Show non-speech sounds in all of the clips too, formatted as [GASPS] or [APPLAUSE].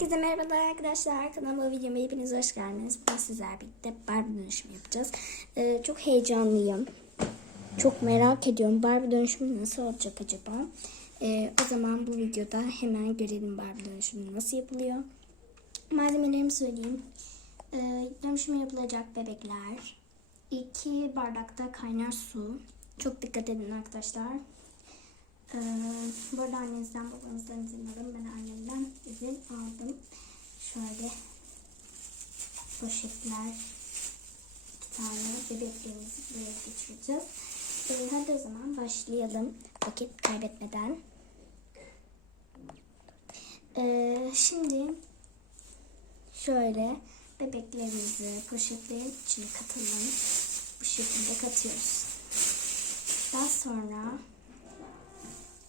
Herkese merhabalar arkadaşlar. Kanalıma videoma hepiniz hoş geldiniz. Bugün sizler birlikte Barbie dönüşümü yapacağız. Ee, çok heyecanlıyım. Çok merak ediyorum. Barbie dönüşümü nasıl olacak acaba? Ee, o zaman bu videoda hemen görelim Barbie dönüşümü nasıl yapılıyor. Malzemelerimi söyleyeyim. Ee, dönüşümü yapılacak bebekler. 2 bardakta kaynar su. Çok dikkat edin arkadaşlar. Ee, bu annenizden babanızdan izin alın. Ben annemden izin aldım. Şöyle poşetler iki tane bebeklerimizi buraya geçireceğiz. Ee, hadi o zaman başlayalım vakit kaybetmeden. Ee, şimdi şöyle bebeklerimizi poşetlerin içine katalım. Bu şekilde katıyoruz. Daha sonra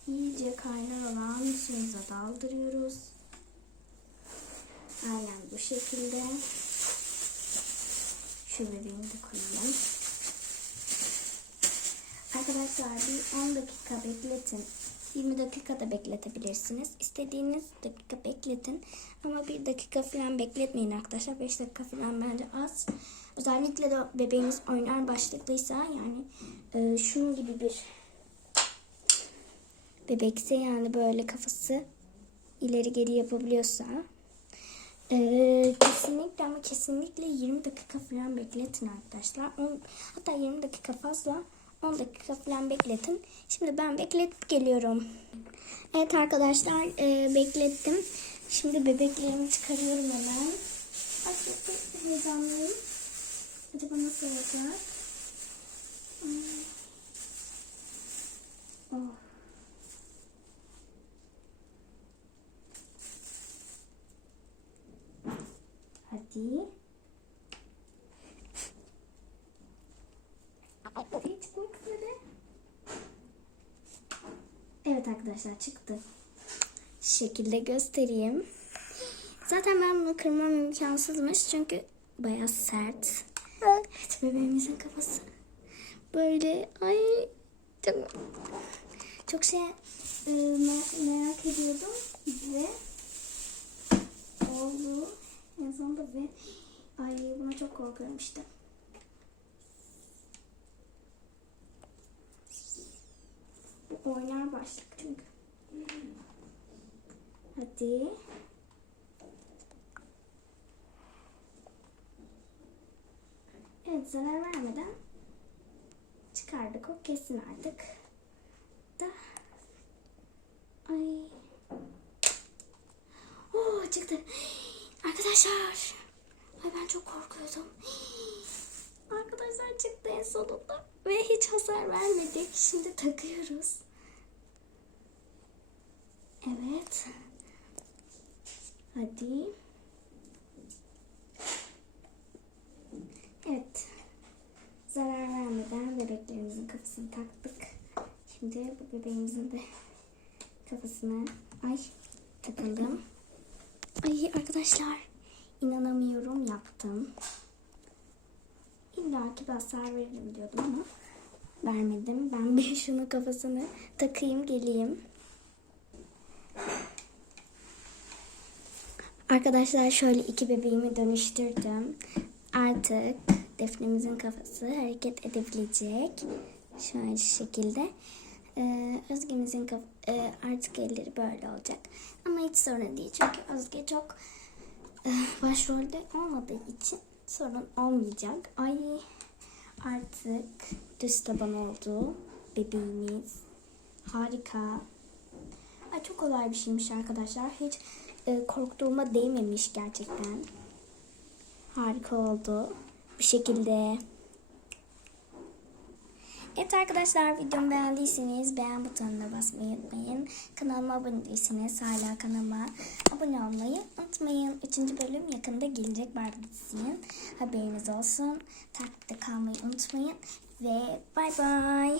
iyice kaynar olan suyumuza daldırıyoruz. Aynen bu şekilde. Şu bebeğimi de koyalım. Arkadaşlar bir 10 dakika bekletin. 20 dakika da bekletebilirsiniz. İstediğiniz dakika bekletin. Ama bir dakika falan bekletmeyin arkadaşlar. 5 dakika falan bence az. Özellikle de bebeğiniz oynar başlıklıysa yani e, şunun gibi bir bebekse yani böyle kafası ileri geri yapabiliyorsa e, kesinlikle ama kesinlikle 20 dakika falan bekletin arkadaşlar. On, hatta 20 dakika fazla 10 dakika falan bekletin. Şimdi ben bekletip geliyorum. Evet arkadaşlar e, beklettim. Şimdi bebeklerimi çıkarıyorum hemen. Çok heyecanlıyım. Acaba nasıl olacak? Hmm. Oh. Hadi. Hiç korkmadı. Evet arkadaşlar çıktı. Şu şekilde göstereyim. Zaten ben bunu kırmam imkansızmış çünkü bayağı sert. Evet bebeğimizin kafası. Böyle ay çok, çok şey e, mer- merak ediyordum ve oldu en sonunda ve ay buna çok korkuyorum işte. Bu oynar başlık çünkü. Hadi. Evet zarar vermeden çıkardık o kesin artık. Da. Ay. Oo çıktı. Arkadaşlar. Ay ben çok korkuyordum. [GASPS] Arkadaşlar çıktı en sonunda. Ve hiç hasar vermedik. Şimdi takıyoruz. Evet. Hadi. Evet. Zarar vermeden bebeklerimizin kafasını taktık. Şimdi bu bebeğimizin de kafasına ay takalım. Ay arkadaşlar inanamıyorum yaptım. İlla ki bir hasar veririm diyordum ama vermedim. Ben bir şunu kafasını takayım geleyim. Arkadaşlar şöyle iki bebeğimi dönüştürdüm. Artık Defne'mizin kafası hareket edebilecek. Şöyle şekilde. Ee, Özge'mizin e, artık elleri böyle olacak. Ama hiç sorun değil. Çünkü Özge çok başrolde olmadığı için sorun olmayacak. Ay artık düz taban oldu. Bebeğimiz. Harika. Ay çok kolay bir şeymiş arkadaşlar. Hiç e, korktuğuma değmemiş gerçekten. Harika oldu. Bu şekilde. Evet arkadaşlar videomu beğendiyseniz beğen butonuna basmayı unutmayın. Kanalıma abone değilseniz hala kanalıma abone olmayı unutmayın. Üçüncü bölüm yakında gelecek Barbie. Haberiniz olsun. Takipte kalmayı unutmayın. Ve bay bay.